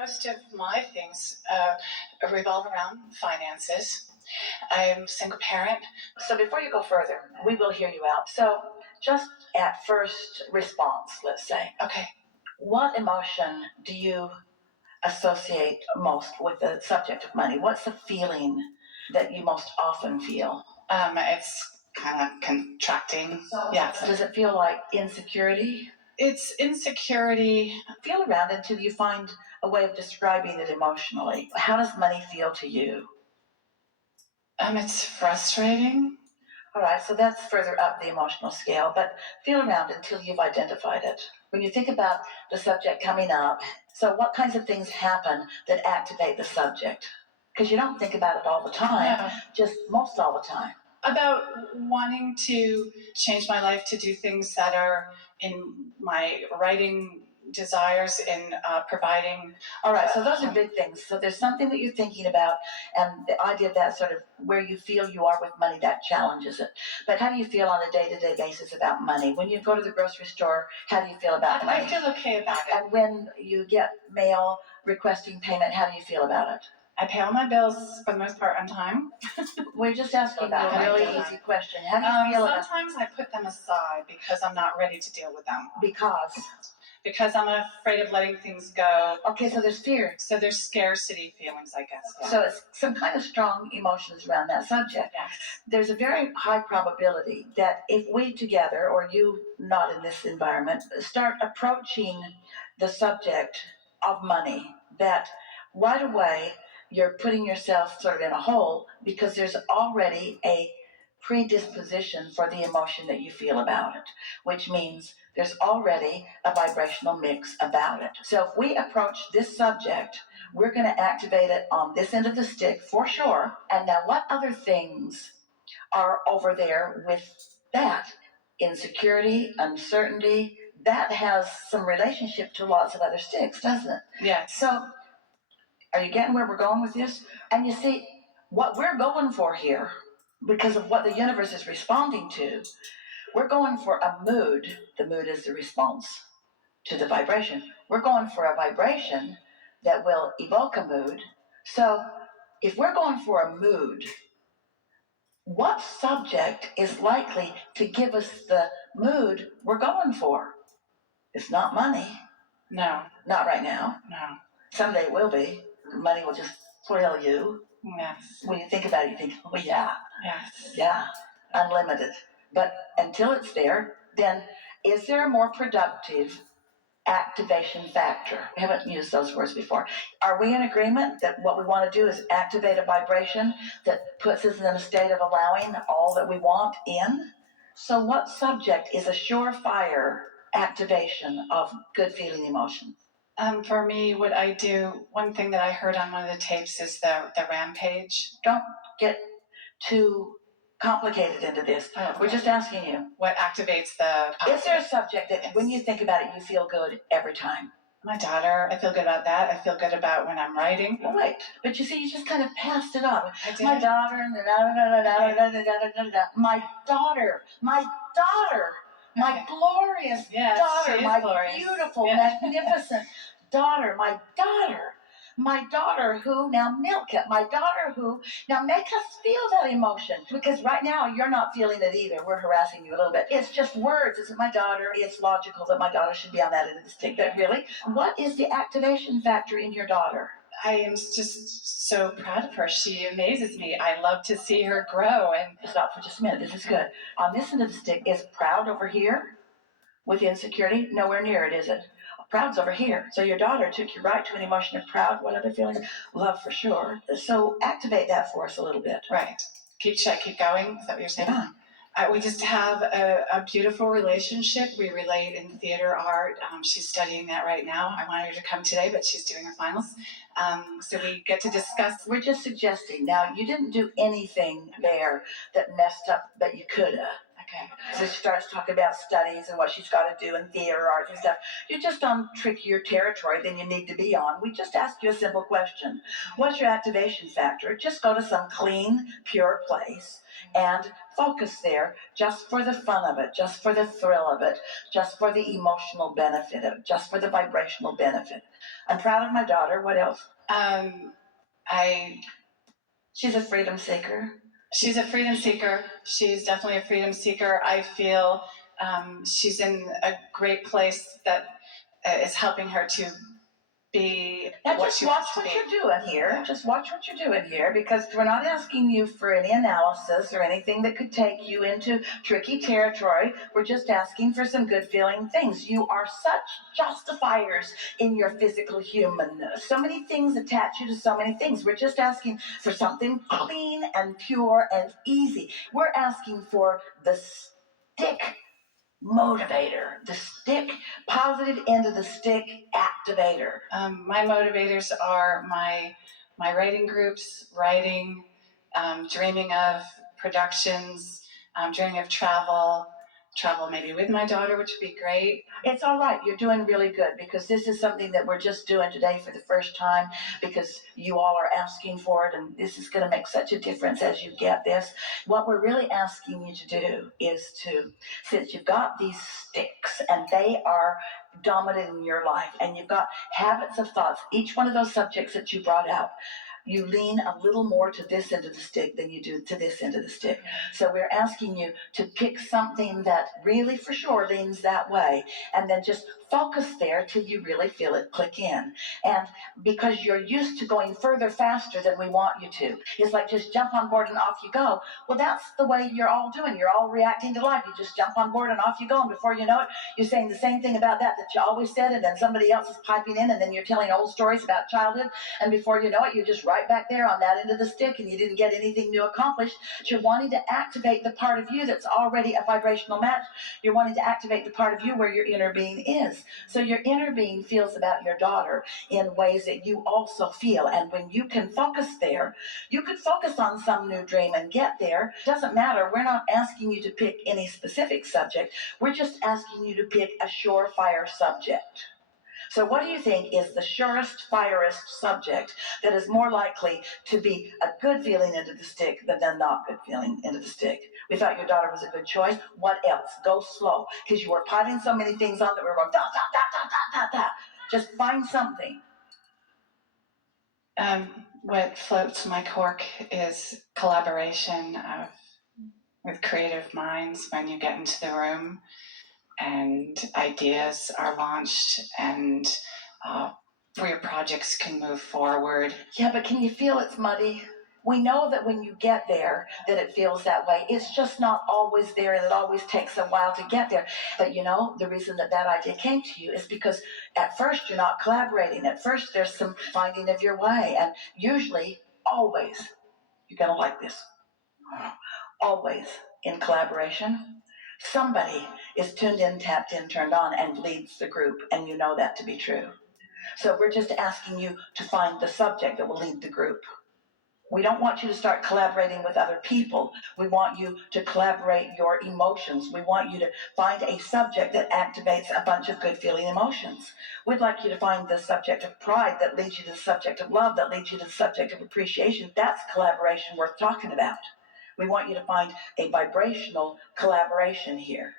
Most of my things revolve around finances. I'm a single parent. So before you go further, we will hear you out. So just at first response, let's say, Okay. what emotion do you associate most with the subject of money? What's the feeling that you most often feel? It's kind of contracting. So does it feel like insecurity? It's insecurity. Feel around until you find a way of describing it emotionally. How does money feel to you? It's frustrating. All right, so that's further up the emotional scale, but feel around until you've identified it. When you think about the subject coming up, so what kinds of things happen that activate the subject? Because you don't think about it all the time, No. just most all the time. About wanting to change my life to do things that are in my writing desires, in providing. All right, so those are big things. So there's something that you're thinking about, and the idea of that sort of where you feel you are with money, that challenges it. But how do you feel on a day-to-day basis about money? When you go to the grocery store, how do you feel about money? I feel okay about it. And when you get mail requesting payment, how do you feel about it? I pay all my bills for the most part on time. We're just asking you a really easy question. How do you feel about it? Sometimes I put them aside because I'm not ready to deal with them. Because I'm afraid of letting things go. Okay, so there's fear. So there's scarcity feelings, I guess. Yeah. So it's some kind of strong emotions around that subject. Yes. There's a very high probability that if we together, or you not in this environment, start approaching the subject of money, that right away you're putting yourself sort of in a hole because there's already a predisposition for the emotion that you feel about it, which means there's already a vibrational mix about it. So if we approach this subject, we're going to activate it on this end of the stick for sure. And now what other things are over there with that? Insecurity, uncertainty, that has some relationship to lots of other sticks, doesn't it? Yes. So are you getting where we're going with this? And you see, what we're going for here, because of what the universe is responding to, we're going for a mood. The mood is the response to the vibration. We're going for a vibration that will evoke a mood. So if we're going for a mood, what subject is likely to give us the mood we're going for? It's not money. No. Not right now. No. Someday it will be. Money will just thrill you. Yes. When you think about it, you think, oh yeah. Yes. Yeah, unlimited. But until it's there, then is there a more productive activation factor? I haven't used those words before. Are we in agreement that what we want to do is activate a vibration that puts us in a state of allowing all that we want in? So what subject is a surefire activation of good feeling emotion? For me, what I do, one thing that I heard on one of the tapes is the rampage. Don't get too complicated into this. Oh, okay. We're just asking you. What activates the... Is there a subject that when you think about it, you feel good every time? My daughter, I feel good about that. I feel good about when I'm writing. Well, wait, but you see, you just kind of passed it up. I did. My daughter, my daughter, my glorious daughter, my glorious. Beautiful, magnificent daughter, my daughter who now milk it, my daughter who now make us feel that emotion. Because right now you're not feeling it either. We're harassing you a little bit. It's just words. It's my daughter. It's logical that my daughter should be on that end of the stick. But really, what is the activation factor in your daughter? I am just so proud of her. She amazes me. I love to see her grow. And stop for just a minute. This is good. On this end of the stick is proud over here with insecurity. Nowhere near it, is it? Proud's over here. So your daughter took you right to an emotion of proud. What other feelings? Love for sure. So activate that for us a little bit. Right. Keep going. Is that what you're saying? Yeah. We just have a beautiful relationship. We relate in theater art. She's studying that right now. I wanted her to come today, but she's doing her finals. So we get to discuss. We're just suggesting. Now, you didn't do anything there that messed up, but you could have. Okay. So she starts talking about studies and what she's got to do in theater arts and stuff. You're just on trickier territory than you need to be on. We just ask you a simple question. What's your activation factor? Just go to some clean, pure place and focus there just for the fun of it, just for the thrill of it, just for the emotional benefit of it, just for the vibrational benefit. I'm proud of my daughter. What else? I She's a freedom seeker. She's a freedom seeker. She's definitely a freedom seeker. I feel she's in a great place that is helping her to be Now what just she watch wants to what be. you're doing here. Yeah. Just watch what you're doing here, because we're not asking you for any analysis or anything that could take you into tricky territory. We're just asking for some good feeling things. You are such justifiers in your physical humanness. So many things attach you to so many things. We're just asking for something clean and pure and easy. We're asking for the stick motivator, the stick, positive end of the stick activator. My motivators are my writing groups, writing, dreaming of productions, dreaming of travel maybe with my daughter, which would be great. It's all right. You're doing really good, because this is something that we're just doing today for the first time, because you all are asking for it, and this is going to make such a difference as you get this. What we're really asking you to do is to, since you've got these sticks and they are dominant in your life, and you've got habits of thoughts, each one of those subjects that you brought out, you lean a little more to this end of the stick than you do to this end of the stick. So we're asking you to pick something that really for sure leans that way, and then just focus there till you really feel it click in. And because you're used to going further faster than we want you to, it's like just jump on board and off you go. Well, that's the way you're all doing. You're all reacting to life. You just jump on board and off you go, and before you know it, you're saying the same thing about that you always said, and then somebody else is piping in, and then you're telling old stories about childhood, and before you know it, you're just right back there on that end of the stick, and you didn't get anything new accomplished. You're wanting to activate the part of you that's already a vibrational match. You're wanting to activate the part of you where your inner being is. So your inner being feels about your daughter in ways that you also feel. And when you can focus there, you could focus on some new dream and get there. Doesn't matter. We're not asking you to pick any specific subject. We're just asking you to pick a surefire subject. So what do you think is the surest, firest subject that is more likely to be a good feeling into the stick than a not good feeling into the stick? We thought your daughter was a good choice. What else? Go slow, because you were piling so many things on that we were going, da, da, da, da, da, da, da. Just find something. What floats my cork is collaboration with creative minds when you get into the room and ideas are launched, and where your projects can move forward. Yeah, but can you feel it's muddy? We know that when you get there that it feels that way. It's just not always there, and it always takes a while to get there. But you know, the reason that idea came to you is because at first you're not collaborating. At first there's some finding of your way, and usually, always, you're going to like this, always in collaboration, somebody is tuned in, tapped in, turned on, and leads the group, and you know that to be true. So we're just asking you to find the subject that will lead the group. We don't want you to start collaborating with other people. We want you to collaborate your emotions. We want you to find a subject that activates a bunch of good feeling emotions. We'd like you to find the subject of pride that leads you to the subject of love, that leads you to the subject of appreciation. That's collaboration worth talking about. We want you to find a vibrational collaboration here.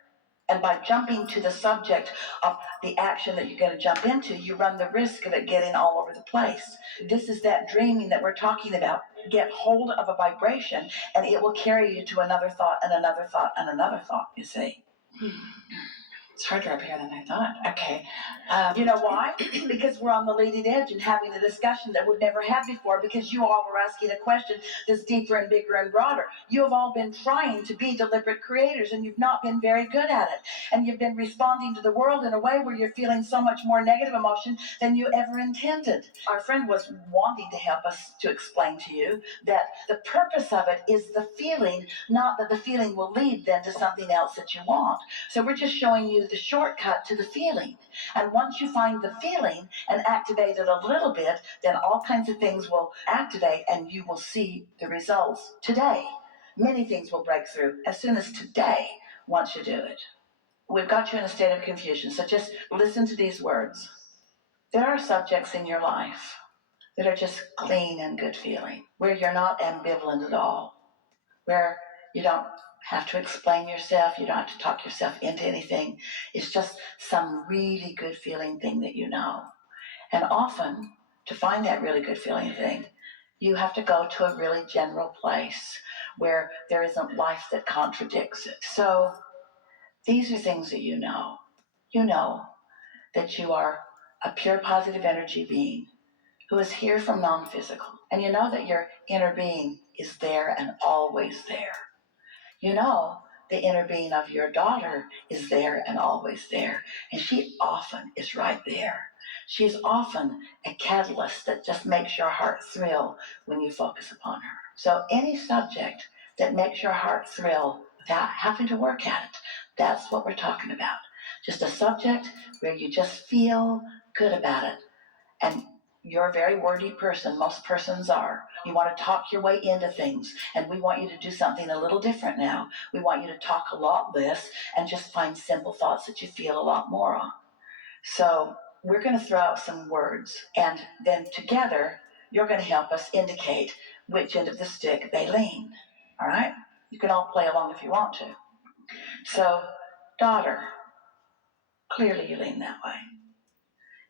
And by jumping to the subject of the action that you're going to jump into, you run the risk of it getting all over the place. This is that dreaming that we're talking about. Get hold of a vibration, and it will carry you to another thought and another thought and another thought, you see. It's harder up here than I thought. Okay. You know why? Because we're on the leading edge and having a discussion that we've never had before, because you all were asking a question that's deeper and bigger and broader. You have all been trying to be deliberate creators, and you've not been very good at it. And you've been responding to the world in a way where you're feeling so much more negative emotion than you ever intended. Our friend was wanting to help us to explain to you that the purpose of it is the feeling, not that the feeling will lead then to something else that you want. So we're just showing you the shortcut to the feeling. And once you find the feeling and activate it a little bit, then all kinds of things will activate, and you will see the results today. Many things will break through as soon as today, once you do it. We've got you in a state of confusion, so just listen to these words. There are subjects in your life that are just clean and good feeling, where you're not ambivalent at all, where you don't have to explain yourself, you don't have to talk yourself into anything. It's just some really good feeling thing that you know. And often, to find that really good feeling thing, you have to go to a really general place where there isn't life that contradicts it. So these are things that you know. You know that you are a pure positive energy being who is here from non-physical. And you know that your inner being is there and always there. You know the inner being of your daughter is there and always there. And she often is right there. She's often a catalyst that just makes your heart thrill when you focus upon her. So any subject that makes your heart thrill without having to work at it, that's what we're talking about. Just a subject where you just feel good about it. And you're a very wordy person. Most persons are. You want to talk your way into things, and we want you to do something a little different now. We want you to talk a lot less and just find simple thoughts that you feel a lot more on. So we're going to throw out some words, and then together you're going to help us indicate which end of the stick they lean. All right? You can all play along if you want to. So, daughter, clearly you lean that way.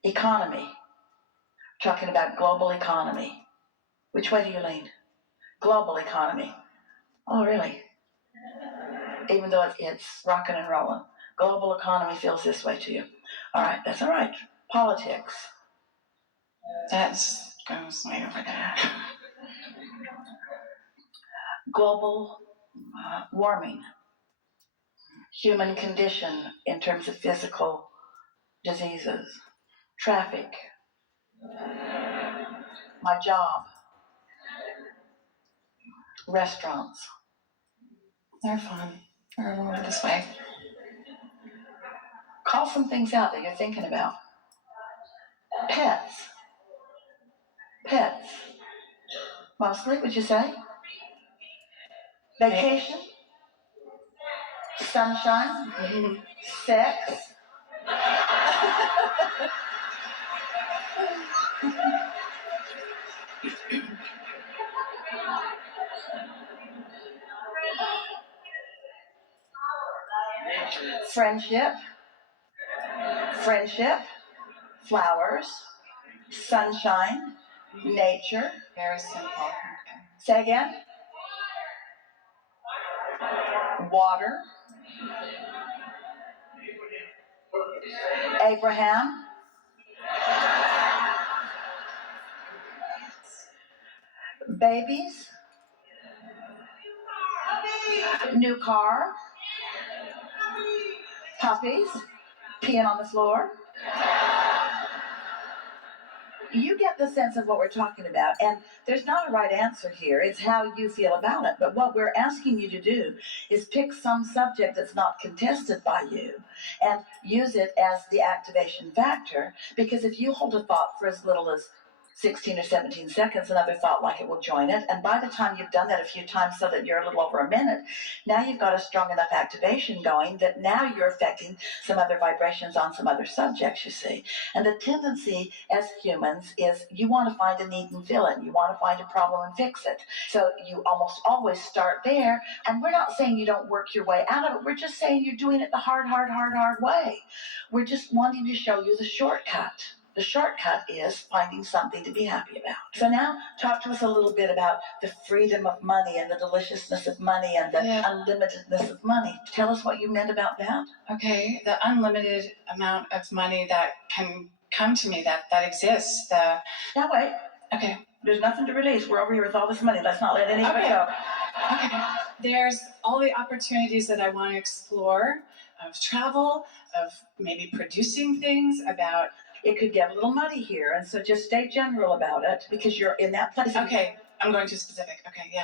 Economy, talking about global economy. Which way do you lean? Global economy. Oh, really? Even though it's rocking and rolling. Global economy feels this way to you. All right, that's all right. Politics. That goes way over there. Global warming. Human condition in terms of physical diseases. Traffic. My job. Restaurants. They're fun. They're over this way. Call some things out that you're thinking about. Pets. Pets. Mostly, would you say? Vacation. Sunshine. Sex. Friendship. Friendship. Flowers. Sunshine. Nature. Very simple. Okay. Say again. Water. Abraham. Babies. New car. Puppies. Peeing on the floor. You get the sense of what we're talking about, and there's not a right answer here. It's how you feel about it. But what we're asking you to do is pick some subject that's not contested by you and use it as the activation factor, because if you hold a thought for as little as 16 or 17 seconds, another thought like it will join it, and by the time you've done that a few times so that you're a little over a minute, now you've got a strong enough activation going that now you're affecting some other vibrations on some other subjects, you see. And the tendency as humans is you want to find a need and fill it. You want to find a problem and fix it. So you almost always start there. And we're not saying you don't work your way out of it. We're just saying you're doing it the hard way. We're just wanting to show you the shortcut. The shortcut is finding something to be happy about. So now talk to us a little bit about the freedom of money and the deliciousness of money and the unlimitedness of money. Tell us what you meant about that. Okay, the unlimited amount of money that can come to me, that exists. Now wait. Okay. There's nothing to release. We're over here with all this money. Let's not let any of it go. Okay. There's all the opportunities that I want to explore, of travel, of maybe producing things, about... It could get a little muddy here, and so just stay general about it because you're in that place. Okay, I'm going too specific. Okay, yeah.